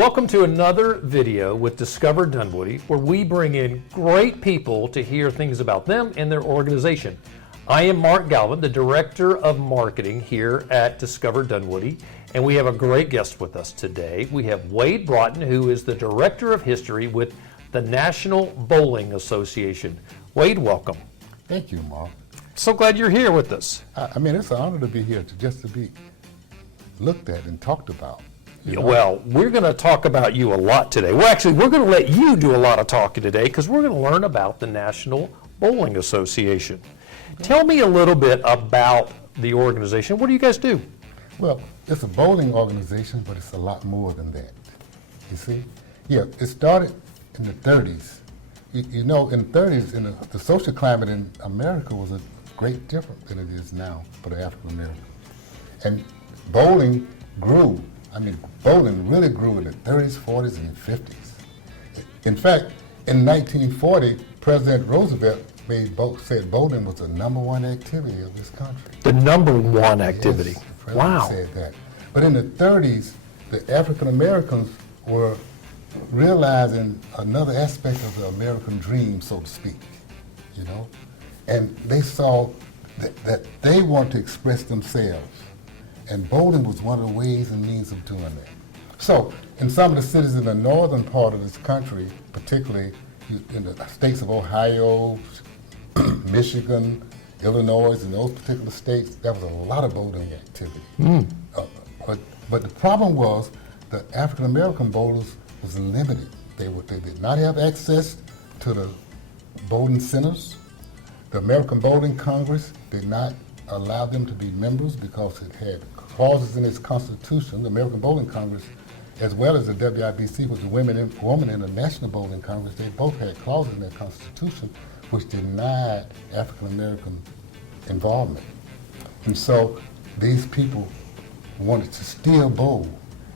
Welcome to another video with Discover Dunwoody, where we bring in great people to hear things about them and their organization. I am Mark Galvin, the Director of Marketing here at Discover Dunwoody, and we have a great guest with us today. We have Wayde Broughton, who is the Director of History with the National Bowling Association. Wayde, welcome. Thank you, Mark. So glad you're here with us. I mean, it's an honor to be here, just to be looked at and talked about. You know? Well, we're going to talk about you a lot today. Well, actually, we're going to let you do a lot of talking today because we're going to learn about the National Bowling Association. Okay. Tell me a little bit about the organization. What do you guys do? Well, it's a bowling organization, but it's a lot more than that. You see? Yeah, it started in the 30s. You know, in the 30s, the social climate in America was a great different than it is now for the African American. And bowling grew. I mean, bowling really grew in the 30s, 40s, and 50s. In fact, in 1940, President Roosevelt said bowling was the #1 activity of this country. The #1 activity. Yes, the president Wow. said that. But in the 30s, the African Americans were realizing another aspect of the American dream, so to speak, you know? And they saw that they wanted to express themselves. And bowling was one of the ways and means of doing that. So, in some of the cities in the northern part of this country, particularly in the states of Ohio, Michigan, Illinois, and those particular states, there was a lot of bowling activity. But the problem was the African American bowlers was limited. They did not have access to the bowling centers. The American Bowling Congress did not allow them to be members because it had clauses in its constitution. The American Bowling Congress, as well as the WIBC, was the Women in the National Bowling Congress. They both had clauses in their constitution which denied African American involvement. And so these people wanted to still bowl,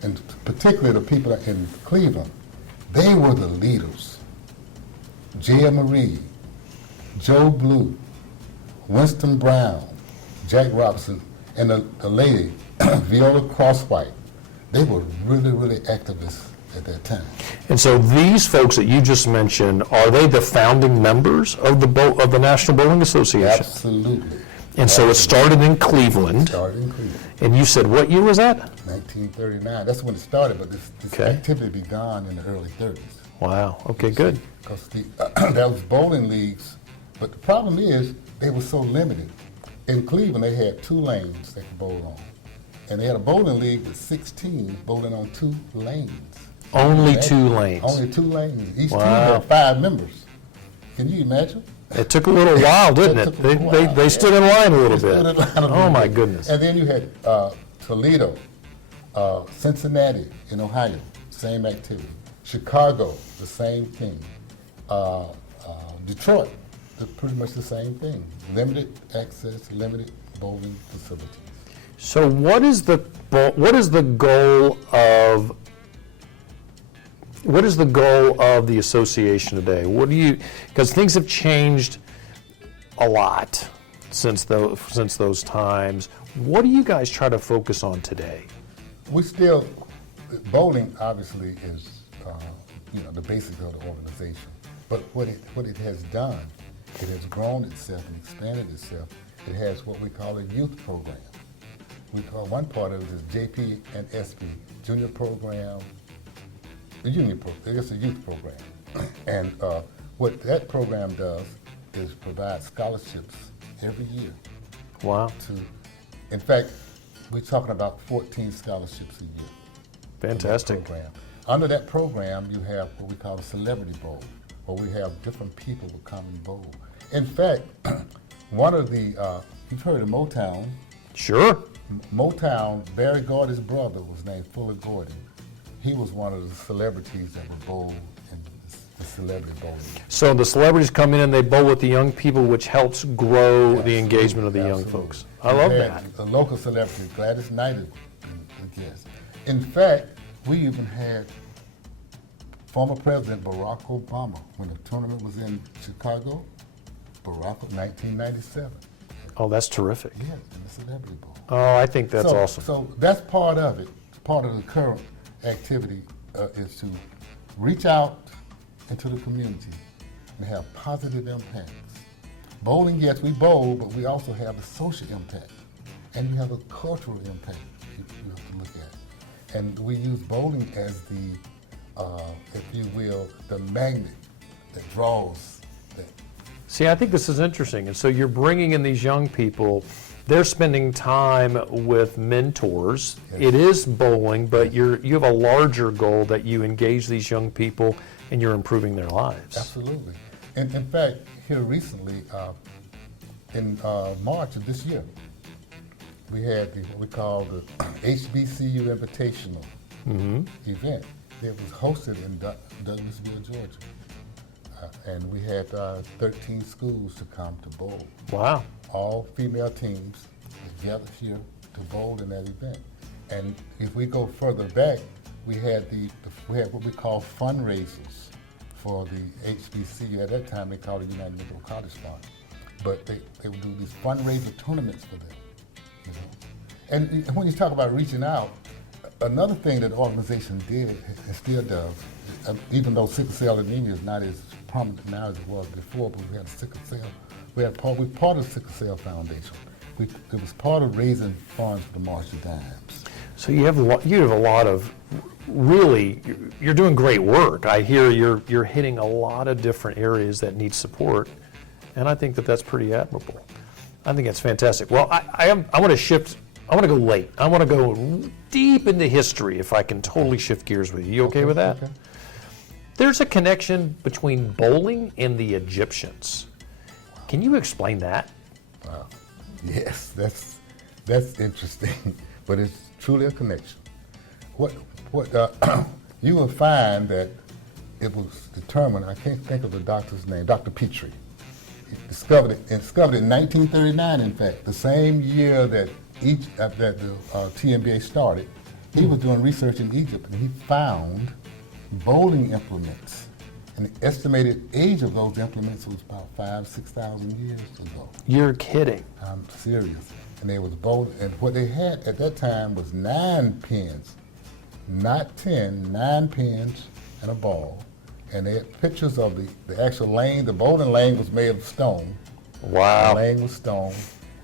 and particularly the people in Cleveland. They were the leaders. J. Marie, Joe Blue, Winston Brown, Jack Robinson, and the lady, Viola Crosswhite. They were really, really activists at that time. And so these folks that you just mentioned, are they the founding members of the National Bowling Association? Absolutely. And so it started in Cleveland. And you said, what year was that? 1939. That's when it started, but this activity began in the early 30s. Wow. Okay, good. Because there was bowling leagues, but the problem is they were so limited. In Cleveland, they had 2 lanes they could bowl on. And they had a bowling league with 6 teams bowling on 2 lanes. Only 2 lanes? Only 2 lanes. Each team had 5 members. Can you imagine? It took a little while, didn't it? They stood in line a little bit. Oh, my goodness. And then you had Toledo, Cincinnati in Ohio, same activity. Chicago, the same thing. Detroit, pretty much the same thing. Limited access, limited bowling facilities. So what is the goal of the association today? Because things have changed a lot since those times. What do you guys try to focus on today? Bowling obviously is the basics of the organization. But what it has done, it has grown itself and expanded itself. It has what we call a youth program. We call one part of it is JP and SP, junior program, it's a youth program. And what that program does is provide scholarships every year. Wow. In fact, we're talking about 14 scholarships a year. Fantastic. Under that program, you have what we call the Celebrity Bowl, where we have different people who come and bowl. In fact, one of the, you've heard of Motown. Sure. Motown, Barry Gordy's brother was named Fuller Gordy. He was one of the celebrities that would bowl in the Celebrity Bowl. So the celebrities come in and they bowl with the young people, which helps grow the engagement of the young folks. I love that. A local celebrity, Gladys Knight, a guest. In fact, we even had former President Barack Obama, when the tournament was in Chicago, 1997. Oh, that's terrific. Yes, in the Celebrity Bowl. Oh, I think that's awesome. So that's part of it, part of the current activity is to reach out into the community and have positive impacts. Bowling, yes, we bowl, but we also have a social impact, and you have a cultural impact you have to look at. And we use bowling as the, if you will, the magnet that draws that. See, I think this is interesting. And so you're bringing in these young people. They're spending time with mentors. Yes. It is bowling, but you have a larger goal that you engage these young people and you're improving their lives. Absolutely. And in fact, here recently, in March of this year, we had what we call the HBCU Invitational event. It was hosted in Douglasville, Georgia. And we had 13 schools to come to bowl. Wow. All female teams gathered here to bowl in that event. And if we go further back, we had what we call fundraisers for the HBCU. At that time, they called it United Negro College Fund. But they would do these fundraiser tournaments for them. You know? And when you talk about reaching out, another thing that the organization did and still does, even though sickle cell anemia is not as prominent now as it was before, but we had sickle cell. We're part of the Sickle Cell Foundation. It was part of raising funds for the March of Dimes. So you have a lot of really, you're doing great work. I hear you're hitting a lot of different areas that need support, and I think that that's pretty admirable. I think that's fantastic. Well, I want to shift. I want to go late. I want to go deep into history if I can totally shift gears with you. You okay with that? Okay. There's a connection between bowling and the Egyptians. Can you explain that? Wow. Yes, that's interesting, but it's truly a connection. What you will find that it was determined. I can't think of the doctor's name. Dr. Petrie. He discovered it in 1939. In fact, the same year that the TNBA started, he was doing research in Egypt, and he found bowling implements. And the estimated age of those implements was about 5,000-6,000 years ago. You're kidding. I'm serious. And they was bowling, and what they had at that time was 9 pins, not 10, 9 pins and a ball. And they had pictures of the actual lane. The bowling lane was made of stone. Wow. The lane was stone.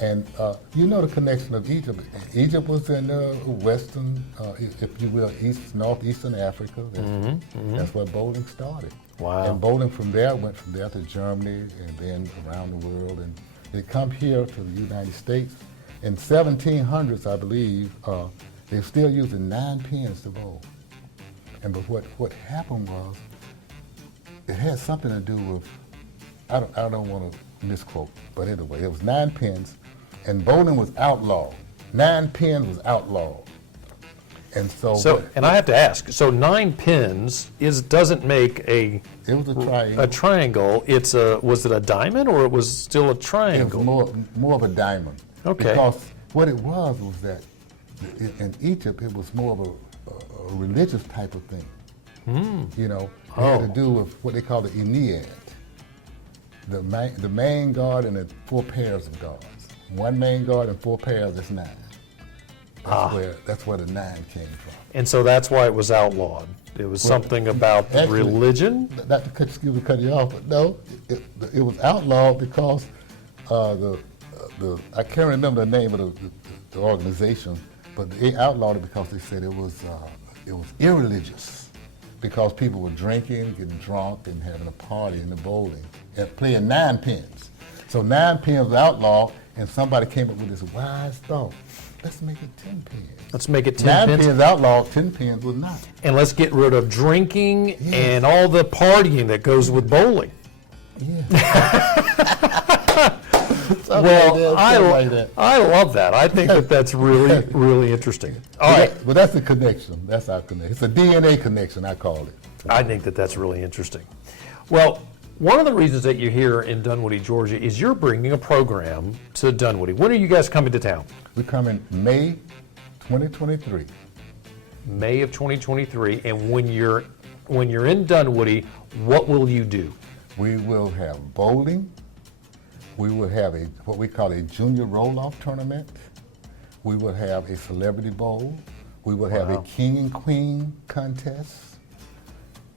And you know the connection of Egypt. Egypt was in western, if you will, northeastern Africa. That's where bowling started. Wow. And bowling went from there to Germany and then around the world. And it come here to the United States. In 1700s, I believe, they're still using 9 pins to bowl. And but what happened was, it had something to do with, I don't want to misquote, but anyway, it was 9 pins. And bowling was outlawed. 9 pins was outlawed. And and I have to ask, so 9 pins doesn't make it was a triangle. A triangle. Was it a diamond or it was still a triangle? It was more of a diamond. Okay. Because what it was that in Egypt it was more of a religious type of thing. You know, it had to do with what they call the Ennead. The main god and the 4 pairs of gods. 1 main god and 4 pairs is 9. That's where the 9 came from. And so that's why it was outlawed. It was something about Actually, religion? Not to cut you off, but no, it was outlawed because I can't remember the name of the organization, but they outlawed it because they said it was irreligious, because people were drinking, getting drunk, and having a party in the bowling and playing 9 pins. So 9 pins was outlawed, and somebody came up with this wise thought. Let's make it 10 pins. Let's make it 10 9 pins. pins outlawed, 10 pins was not. And let's get rid of drinking and all the partying that goes with bowling. Yeah. Well, I love that. I think that's really, really interesting. All right. But that's the connection. That's our connection. It's a DNA connection, I call it. I think that's really interesting. Well, one of the reasons that you're here in Dunwoody, Georgia, is you're bringing a program to Dunwoody. When are you guys coming to town? We come in May 2023. May of 2023. And when you're in Dunwoody, what will you do? We will have bowling. We will have what we call a junior roll-off tournament. We will have a celebrity bowl. We will have a king and queen contest.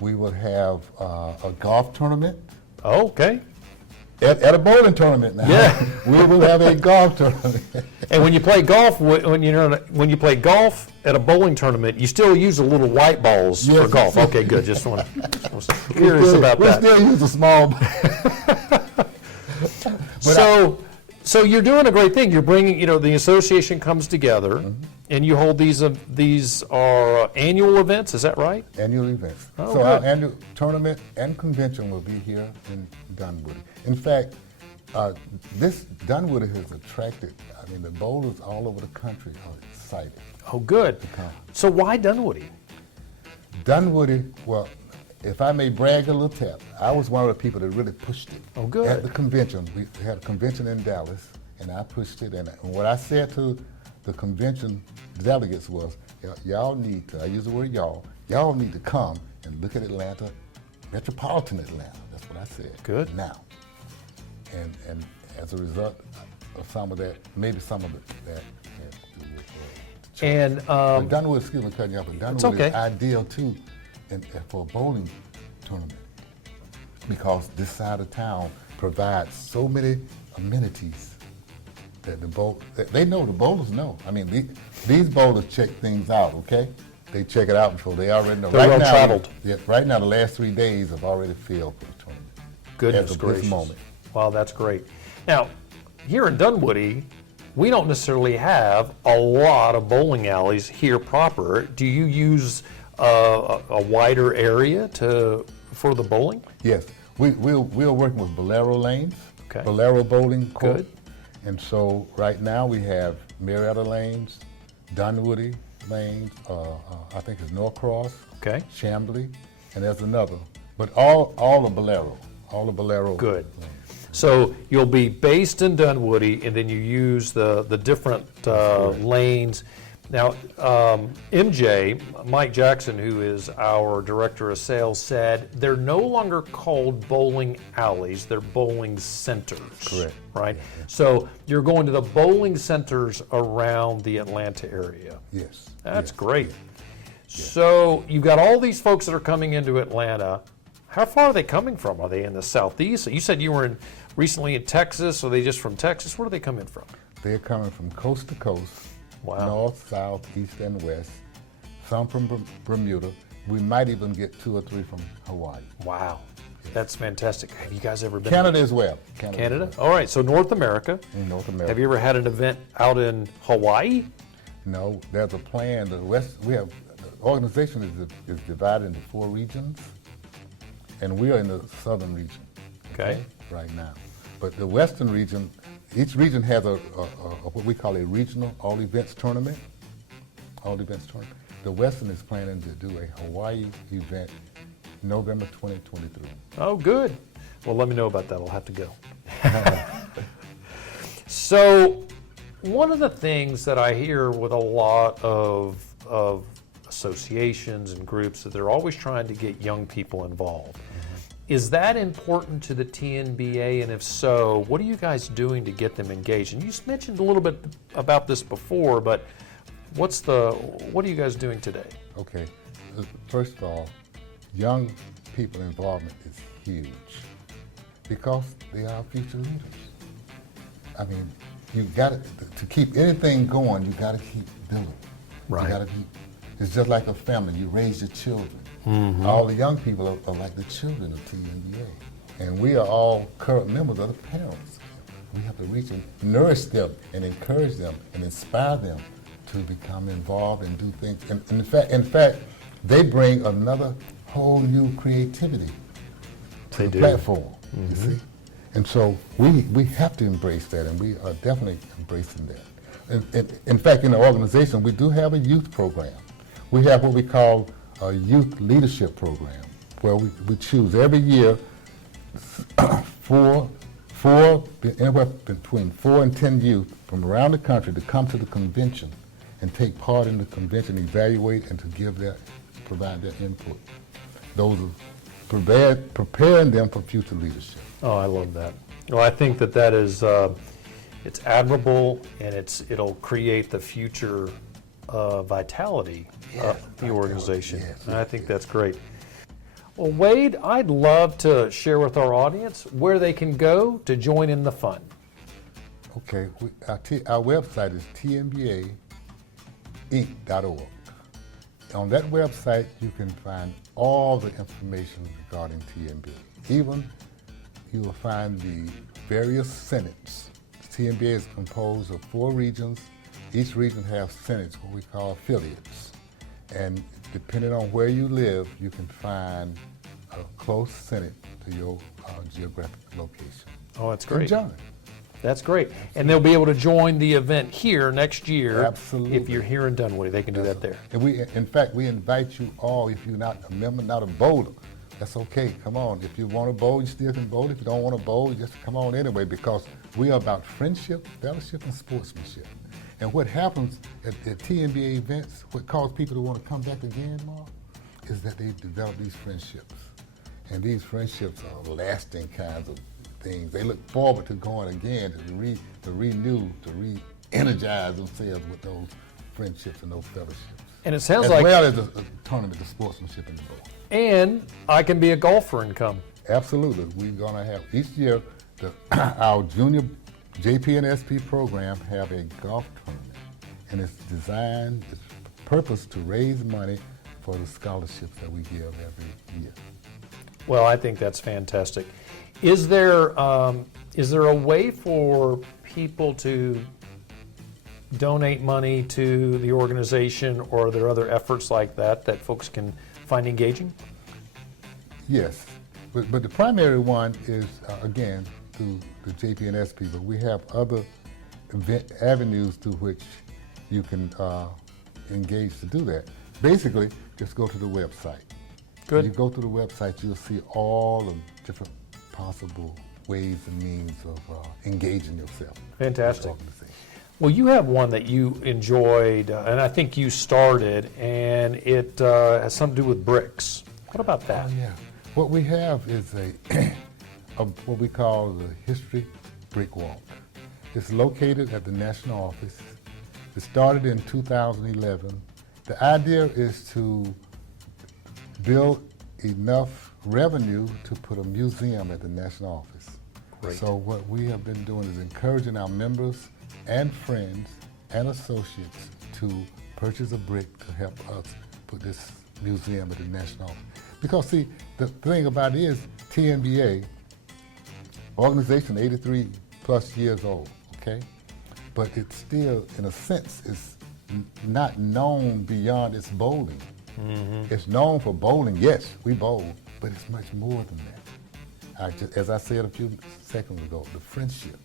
We would have a golf tournament. Oh, okay. At a bowling tournament now. Yeah. We will have a golf tournament. And when you play golf, when you play golf at a bowling tournament, you still use the little white balls Yes. for golf. Okay, good. Just was curious about we that. still use a small. So you're doing a great thing. You're bringing, the association comes together, and you hold these are annual events. Is that right? Annual events. Oh, So our good. annual tournament and convention will be here in Dunwoody. In fact, this Dunwoody has attracted, the bowlers all over the country are excited. Oh, good. come. So why Dunwoody? Dunwoody, well, if I may brag a little tap, I was one of the people that really pushed it. Oh, good. At the convention, we had a convention in Dallas, and I pushed it. And what I said to the convention delegates was, y'all need to, I use the word y'all need to come and look at Atlanta, metropolitan Atlanta. That's what I said. Good. Now. And as a result of some of that, maybe some of it that had to do with the church. And But Dunwoody, excuse me, cutting you off, but Dunwoody okay. is ideal too for a bowling tournament because this side of town provides so many amenities that they know, the bowlers know. These bowlers check things out, okay? They check it out before they already know. They're well-traveled. Yeah, right now, the last 3 days have already filled for the tournament. goodness As of gracious. this moment. Wow, that's great. Now, here in Dunwoody, we don't necessarily have a lot of bowling alleys here proper. Do you use a wider area for the bowling? Yes, we're working with Bolero lanes, Okay. Bolero bowling court. Good. And so right now we have Marietta lanes, Dunwoody lanes, I think it's Norcross, Okay. Chambly, and there's another. But all the Bolero. Good. lanes. So you'll be based in Dunwoody, and then you use the different lanes. Now, MJ, Mike Jackson, who is our director of sales, said they're no longer called bowling alleys, they're bowling centers. Correct. Right? So you're going to the bowling centers around the Atlanta area. Yes. That's yes. great. So you've got all these folks that are coming into Atlanta. How far are they coming from? Are they in the southeast? You said you were recently in Texas. Are they just from Texas? Where do they come in from? They're coming from coast to coast, Wow. north, south, east, and west. Some from Bermuda. We might even get 2 or 3 from Hawaii. Wow. That's fantastic. Have you guys ever been Canada as well. Canada? All right, so North America. In North America. Have you ever had an event out in Hawaii? No, there's a plan. The organization is divided into 4 regions, and we are in the southern region. Okay. Right now, but the western region, each region has a what we call a regional all events tournament. The western is planning to do a Hawaii event, November 2023. Oh, good. Well, let me know about that. I'll have to go. So, one of the things that I hear with a lot of associations and groups that they're always trying to get young people involved. Is that important to the TNBA? And if so, what are you guys doing to get them engaged? And you mentioned a little bit about this before, but what are you guys doing today? Okay, first of all, young people involvement is huge because they are future leaders. You got to keep anything going. You got to keep doing. Right. You got to keep. It's just like a family. You raise your children. Mm-hmm. All the young people are like the children of TNBA, and we are all current members of the parents. We have to reach and nourish them and encourage them and inspire them to become involved and do things. And in fact, they bring another whole new creativity to They the do. platform. You see, and so we have to embrace that, and we are definitely embracing that. In fact, in the organization, we do have a youth program. We have what we call a youth leadership program, where we choose every year anywhere between 4 and 10 youth from around the country to come to the convention and take part in the convention, evaluate, and to provide their input. Those are preparing them for future leadership. Oh, I love that. Well, I think that is it's admirable, and it'll create the future vitality of the organization. Yes, And I think that's great. Well, Wayde, I'd love to share with our audience where they can go to join in the fun. Okay, our website is TNBAinc.org. On that website, you can find all the information regarding TNBA. Even you will find the various senates. TNBA is composed of 4 regions. Each region has senates, what we call affiliates. And depending on where you live, you can find a close senate to your geographic location. Oh, that's great. Join. That's great. And they'll be able to join the event here next year. Absolutely. If you're here in Dunwoody, they can do that there. And in fact, we invite you all, if you're not a member, not a bowler, that's okay, come on. If you want to bowl, you still can bowl. If you don't want to bowl, you just come on anyway, because we are about friendship, fellowship, and sportsmanship. And what happens at TNBA events, what causes people to want to come back again, Mark, is that they develop these friendships. And these friendships are lasting kinds of things. They look forward to going again to renew, to re-energize themselves with those friendships and those fellowships. And it sounds as like, well as a tournament of sportsmanship in the bowl. and I can be a golfer and come. Absolutely. We're going to have, each year, our junior JP and SP program have a golf tournament. And it's designed, its purpose to raise money for the scholarships that we give every year. Well, I think that's fantastic. Is there a way for people to donate money to the organization, or are there other efforts like that that folks can find engaging? Yes, but the primary one is, again, through the JP and SP, but we have other avenues through which you can engage to do that. Basically, just go to the website. Good. When you go to the website, you'll see all the different possible ways and means of engaging yourself. Fantastic. with the organization. Well, you have one that you enjoyed, and I think you started, and it has something to do with bricks. What about that? Oh, yeah. What we have is what we call the History Brick Walk. It's located at the national office. It started in 2011. The idea is to build enough revenue to put a museum at the national office. Great. So what we have been doing is encouraging our members and friends and associates to purchase a brick to help us put this museum at the national office. Because see, the thing about it is TNBA, organization 83 plus years old, okay? But it still, in a sense, is not known beyond its bowling. Mm-hmm. It's known for bowling, yes, we bowl, but it's much more than that. As I said a few seconds ago, the friendship,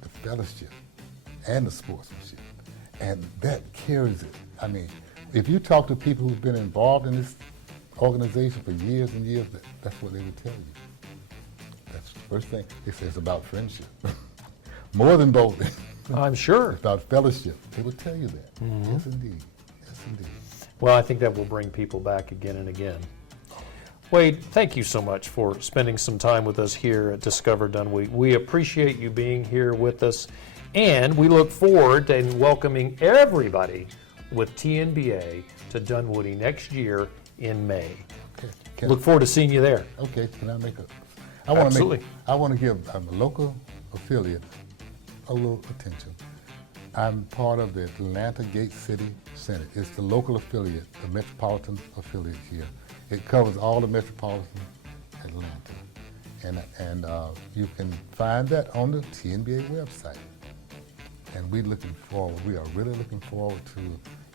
the fellowship, and the sportsmanship. And that carries it. I mean, if you talk to people who've been involved in this organization for years and years, that's what they would tell you. That's the first thing. It's about friendship. More than bowling. I'm sure. It's about fellowship. They would tell you that. Mm-hmm. Yes, indeed. Yes, indeed. Well, I think that will bring people back again and again. Wayde, thank you so much for spending some time with us here at Discover Dunwoody. We appreciate you being here with us, and we look forward to welcoming everybody with TNBA to Dunwoody next year in May. Okay. Look forward to seeing you there. Okay, can I make a... Absolutely. I want to give a local affiliate a little attention. I'm part of the Atlanta Gate City Senate. It's the local affiliate, the metropolitan affiliate here. It covers all the metropolitan Atlanta. And you can find that on the TNBA website. And we are really looking forward to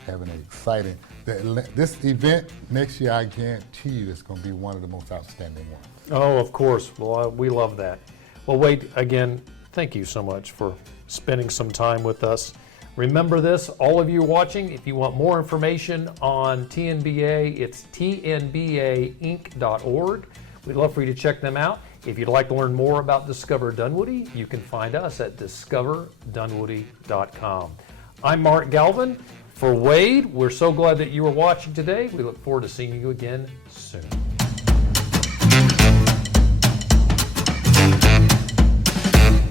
having an exciting, this event next year, I guarantee you it's going to be one of the most outstanding ones. Oh, of course. Well, we love that. Well, Wayde, again, thank you so much for spending some time with us. Remember this, all of you watching, if you want more information on TNBA, it's tnbainc.org. We'd love for you to check them out. If you'd like to learn more about Discover Dunwoody, you can find us at discoverdunwoody.com. I'm Mark Galvin. For Wayde, we're so glad that you were watching today. We look forward to seeing you again soon.